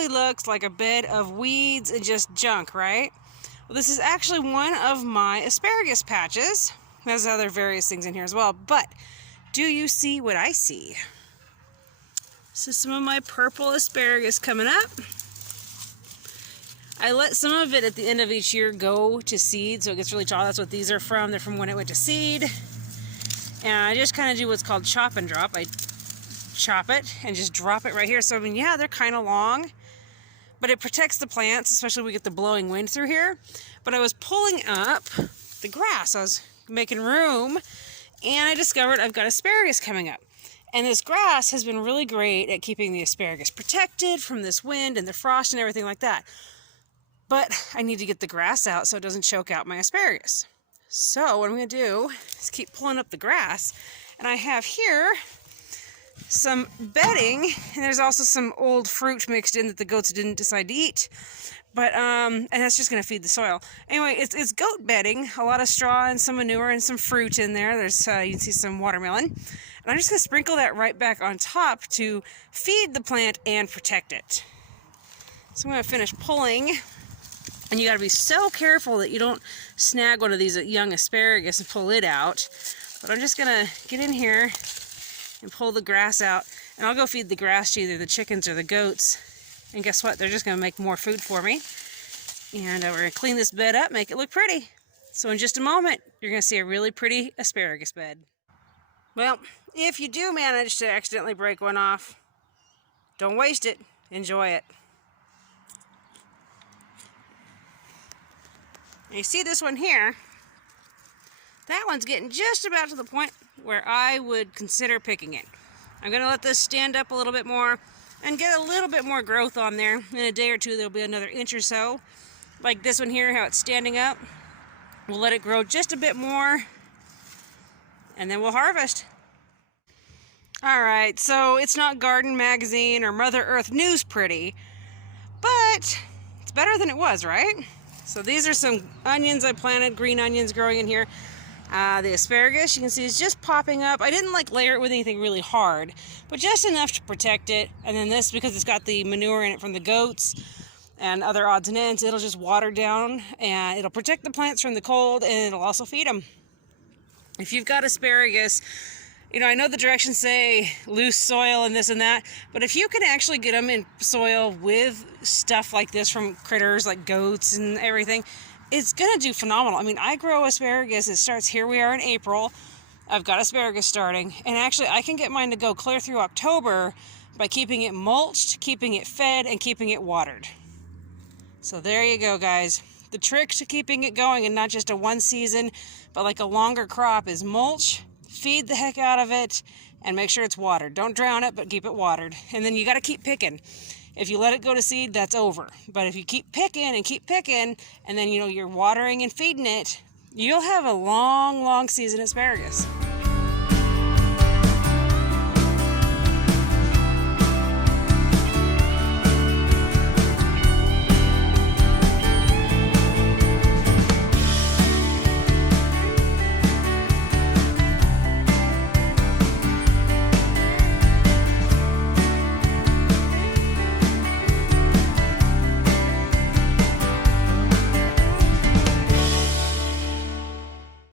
probably looks like a bed of weeds and just junk, right? Well, this is actually one of my asparagus patches. There's other various things in here as well, but do you see what I see? This is some of my purple asparagus coming up. I let some of it at the end of each year go to seed, so it gets really tall. That's what these are from. They're from when it went to seed. And I just kind of do what's called chop and drop. I chop it and just drop it right here. So, I mean, yeah, they're kind of long, but it protects the plants, especially when we get the blowing wind through here. But I was pulling up the grass. I was making room, and I discovered I've got asparagus coming up. And this grass has been really great at keeping the asparagus protected from this wind and the frost and everything like that. But I need to get the grass out so it doesn't choke out my asparagus. So what I'm going to do is keep pulling up the grass. And I have here some bedding, and there's also some old fruit mixed in that the goats didn't decide to eat. But, and that's just going to feed the soil. Anyway, it's goat bedding, a lot of straw and some manure and some fruit in there. There's, you can see some watermelon. And I'm just going to sprinkle that right back on top to feed the plant and protect it. So I'm going to finish pulling. And you got to be so careful that you don't snag one of these young asparagus and pull it out. But I'm just going to get in here and pull the grass out. And I'll go feed the grass to either the chickens or the goats. And guess what? They're just going to make more food for me. And we're going to clean this bed up, make it look pretty. So in just a moment, you're going to see a really pretty asparagus bed. Well, if you do manage to accidentally break one off, don't waste it. Enjoy it. You see this one here? That one's getting just about to the point where I would consider picking it. I'm going to let this stand up a little bit more and get a little bit more growth on there. In a day or two, there'll be another inch or so. Like this one here, how it's standing up. We'll let it grow just a bit more, and then we'll harvest. All right, so it's not Garden Magazine or Mother Earth News pretty, but it's better than it was, right? So these are some onions I planted, green onions growing in here. The asparagus, you can see, is just popping up. I didn't layer it with anything really hard, but just enough to protect it. And then this, because it's got the manure in it from the goats and other odds and ends, it'll just water down and it'll protect the plants from the cold, and it'll also feed them. If you've got asparagus, you know, I know the directions say loose soil and this and that, but if you can actually get them in soil with stuff like this from critters like goats and everything, it's going to do phenomenal. I mean, I grow asparagus. It starts, here we are in April. I've got asparagus starting, and actually I can get mine to go clear through October by keeping it mulched, keeping it fed, and keeping it watered. So there you go, guys. The trick to keeping it going, and not just a one season, but like a longer crop, is mulch. Feed the heck out of it and make sure it's watered. Don't drown it, but keep it watered. And then you got to keep picking. If you let it go to seed, that's over. But if you keep picking, and then, you know, you're watering and feeding it, you'll have a long, long season asparagus.